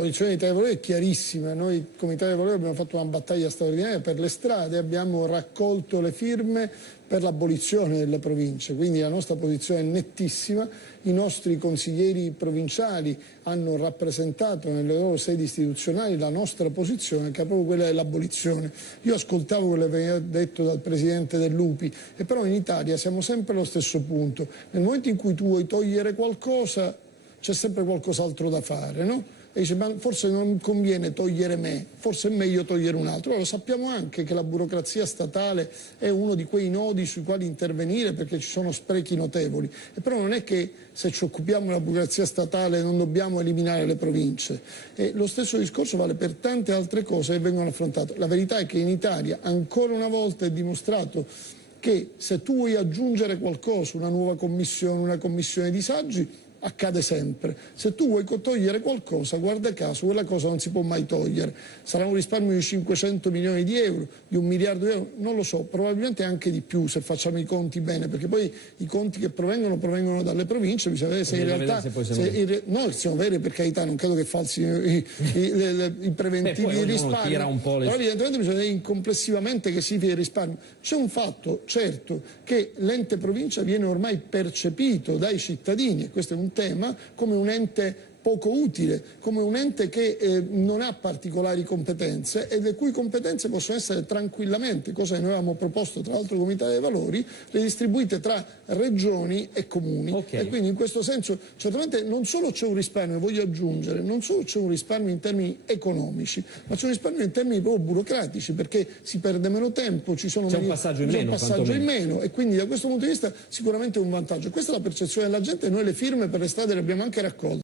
posizione dell'Italia dei Valori è chiarissima. Noi come Italia dei Valori abbiamo fatto una battaglia straordinaria per le strade, abbiamo raccolto le firme per l'abolizione delle province, quindi la nostra posizione è nettissima. I nostri consiglieri provinciali hanno rappresentato nelle loro sedi istituzionali la nostra posizione, che è proprio quella dell'abolizione. Io ascoltavo quello che veniva detto dal presidente dell'UPI, e però in Italia siamo sempre allo stesso punto. Nel momento in cui tu vuoi togliere qualcosa, c'è sempre qualcos'altro da fare, no? E dice, ma forse non conviene togliere me, forse è meglio togliere un altro. Allora, sappiamo anche che la burocrazia statale è uno di quei nodi sui quali intervenire, perché ci sono sprechi notevoli. E però non è che se ci occupiamo della burocrazia statale non dobbiamo eliminare le province. E lo stesso discorso vale per tante altre cose che vengono affrontate. La verità è che in Italia ancora una volta è dimostrato che se tu vuoi aggiungere qualcosa, una nuova commissione, una commissione di saggi, accade sempre. Se tu vuoi togliere qualcosa, guarda caso, quella cosa non si può mai togliere. Sarà un risparmio di 500 milioni di euro, di 1 miliardo di euro, non lo so, probabilmente anche di più se facciamo i conti bene, perché poi i conti che provengono dalle province, bisogna vedere se in realtà... no, siamo veri, per carità, non credo che falsino i preventivi di risparmio, però evidentemente bisogna vedere complessivamente che significa il risparmio. C'è un fatto certo, che l'ente provincia viene ormai percepito dai cittadini, e questo è un tema, come un ente poco utile, come un ente che non ha particolari competenze e le cui competenze possono essere tranquillamente, cosa che noi avevamo proposto tra l'altro come Italia dei Valori, le distribuite tra regioni e comuni. E quindi in questo senso certamente non solo c'è un risparmio, voglio aggiungere, non solo c'è un risparmio in termini economici, ma c'è un risparmio in termini proprio burocratici, perché si perde meno tempo, c'è un passaggio in meno, e quindi da questo punto di vista sicuramente è un vantaggio. Questa è la percezione della gente, e noi le firme per le strade le abbiamo anche raccolte.